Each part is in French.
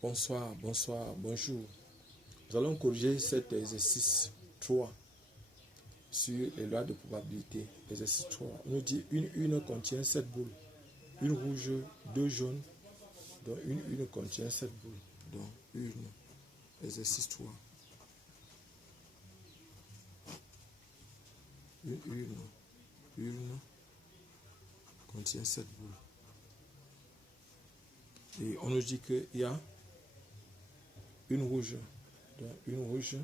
Bonsoir, bonsoir, bonjour. Nous allons corriger cet exercice 3 sur les lois de probabilité. Exercice 3. On nous dit une urne contient 7 boules. Une rouge, 2 jaunes. Donc une urne contient 7 boules. Donc urne. Exercice 3. Une urne contient 7 boules. Et on nous dit qu'il y a une rouge. Donc une rouge,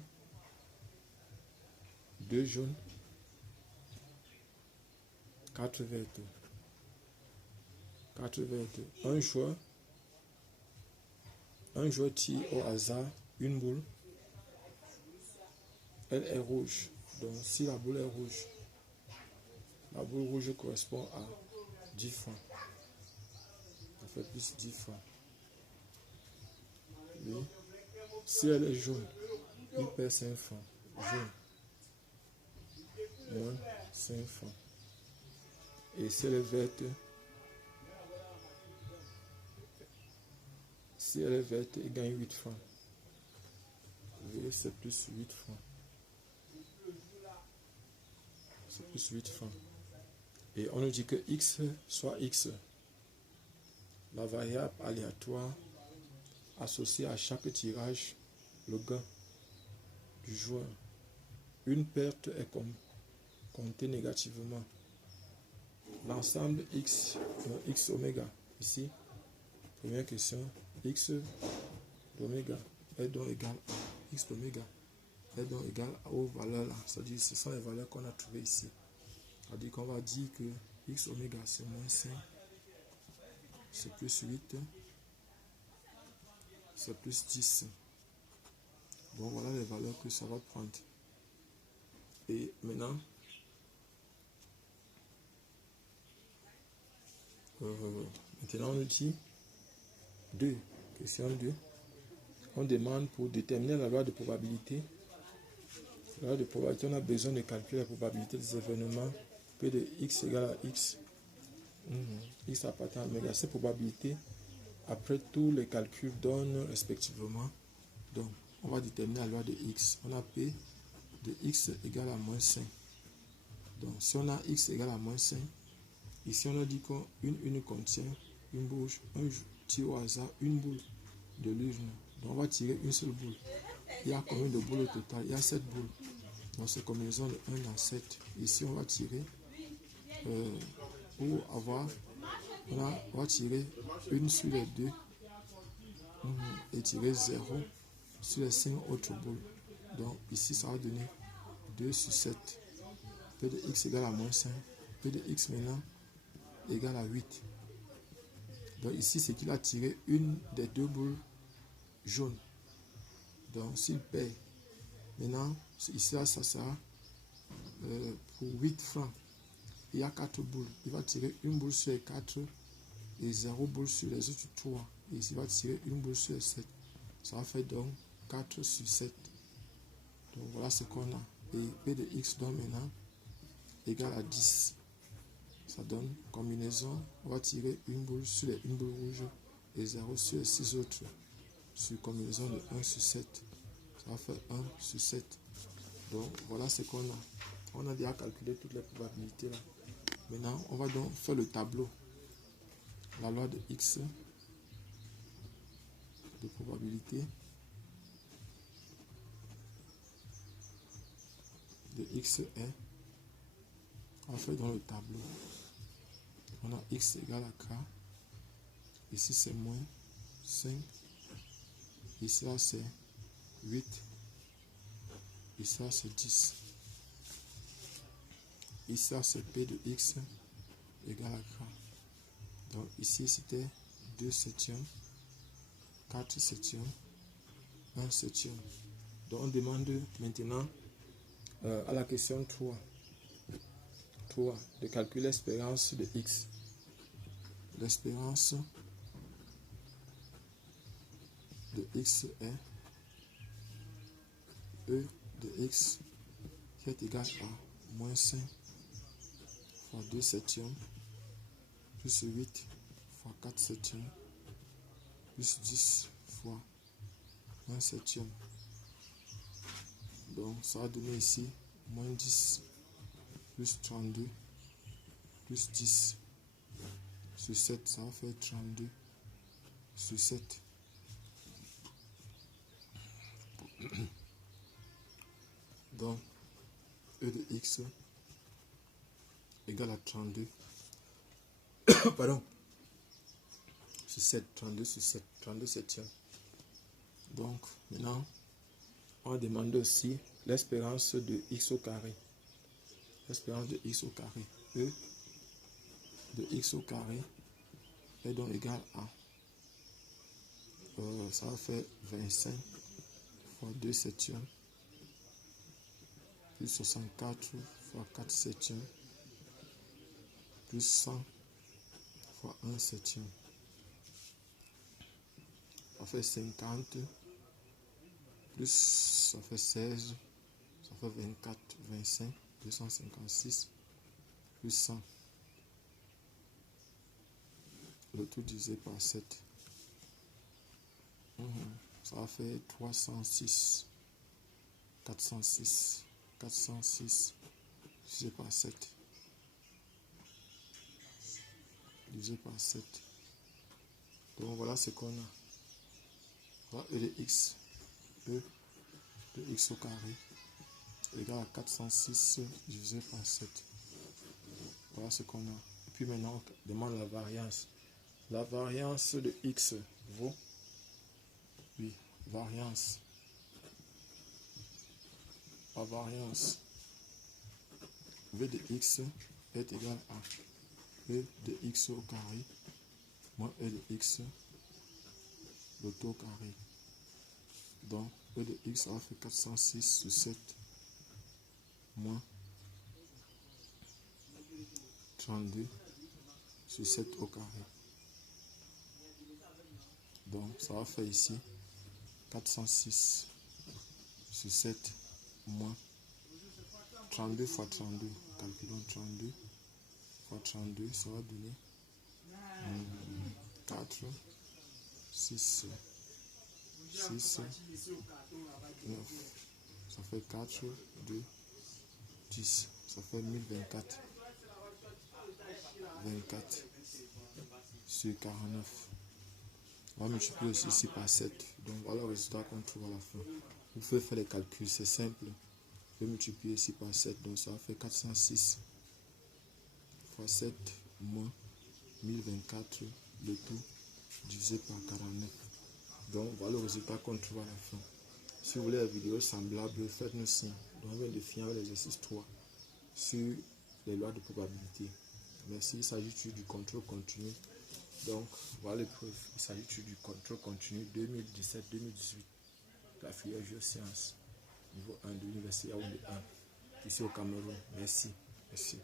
2 jaunes, 4 vertes. 4 vertes. Un joueur tire au hasard une boule. Elle est rouge. Donc si la boule est rouge, la boule rouge correspond à 10 francs. Ça fait plus 10 francs. Oui. Si elle est jaune, il perd 5 francs. Jaune. Moins 5 francs. Et si elle est verte, il gagne 8 francs. Oui, c'est plus 8 francs. C'est plus 8 francs. Et on nous dit que X soit X, la variable aléatoire associée à chaque tirage, le gain du joueur. Une perte est comptée négativement. L'ensemble X oméga, ici, première question, X d'oméga est donc égal à X d'oméga est donc égal aux valeurs là. C'est-à-dire ce sont les valeurs qu'on a trouvées ici. C'est-à-dire qu'on va dire que X oméga c'est moins 5, c'est plus 8, c'est plus 10. Bon, voilà les valeurs que ça va prendre. Et maintenant, on nous dit 2, question 2. On demande pour déterminer la loi de probabilité. La loi de probabilité, on a besoin de calculer la probabilité des événements P de X égale à X. X appartient à oméga. Ces probabilités, après tous les calculs, donnent respectivement. Donc, on va déterminer la loi de X. On a P de X égale à moins 5. Donc, si on a X égale à moins 5, ici on a dit qu'une contient une boule, un tire au hasard une boule de l'urne. Donc, on va tirer une seule boule. Il y a combien de boules au total? Il y a 7 boules. Donc, c'est combinaison de 1 dans 7. Ici, on va tirer pour avoir, on va tirer une sur les 2 et tirer 0 sur les 5 autres boules. Donc, ici, ça va donner 2 sur 7. P de X égale à moins 5. P de X maintenant égale à 8. Donc, ici, c'est qu'il a tiré une des 2 boules jaunes. Donc, s'il perd, maintenant, ici, là, ça sera pour 8 francs. Il y a 4 boules. Il va tirer une boule sur les 4 et 0 boule sur les autres 3. Et ici, il va tirer une boule sur les 7. Ça va faire donc 4 sur 7. Donc, voilà ce qu'on a. Et P de X donne maintenant égal à 10. Ça donne combinaison. On va tirer une boule sur les 1 boule rouge et 0 sur les 6 autres. Sur combinaison de 1 sur 7. Ça va faire 1 sur 7. Donc, voilà ce qu'on a. On a déjà calculé toutes les probabilités là. Maintenant, on va donc faire le tableau. La loi de X de probabilité de X est, on fait dans le tableau. On a X égale à K. Ici, c'est moins 5. Ici, là, c'est 8. Ici, là, c'est 10. Ici, là, c'est P de X égale à K. Donc, ici, c'était 2 septièmes, 4 septièmes, 1 septième. Donc, on demande maintenant à la question 3 de calculer l'espérance de X. L'espérance de X est E de X qui est égal à moins 5 fois 2 septièmes plus 8 fois 4 septièmes plus 10 fois 1 septième. Donc ça va donner ici moins 10 plus 32 plus 10 sur 7, ça va faire 32 sur 7. Donc E de x égale à 32 pardon, sur 7, 32 sur 7, 32 septième. Donc maintenant on va demander aussi l'espérance de x au carré. L'espérance de x au carré. E de x au carré est donc égal à ça va faire 25 fois 2 septièmes plus 64 fois 4 septièmes plus 100 fois 1 septième. Ça fait 50 plus ça fait 16, ça fait 24, 25, 256 plus 100. Le tout divisé par 7. Ça va faire 306, 406, 406 divisé par 7. Divisé par 7. Donc voilà ce qu'on a. Voilà E de x. E de x au carré égale à 406 divisé par 7. Voilà ce qu'on a. Et puis maintenant, on demande la variance. La variance de x vaut, oui, variance. La variance v de x est égal à e de x au carré moins e de x le tout au carré. Donc e de x a fait 406 sur 7 moins 32 sur 7 au carré. Donc ça va faire ici 406 sur 7 moins 32 fois 32. Calculons 32 fois 32, ça va donner 4, 6, 6, 9. Ça fait 4, 2, 10. Ça fait 1024. 24 sur 49. On va multiplier aussi ici par 7. Donc voilà le résultat qu'on trouve à la fin. Vous pouvez faire les calculs, c'est simple. Vous pouvez multiplier ici par 7. Donc ça fait 406 fois 7 moins 1024, le tout divisé par 49. Donc voilà le résultat qu'on trouve à la fin. Si vous voulez la vidéo semblable, faites-nous signe. Donc on vient de finir avec l'exercice 3 sur les lois de probabilité. Merci, il s'agit du contrôle continu. Donc voilà l'épreuve. Il s'agit du contrôle continu 2017-2018. La filière géosciences, niveau 1 de l'université Yaoundé 1, ici au Cameroun. Merci. Merci.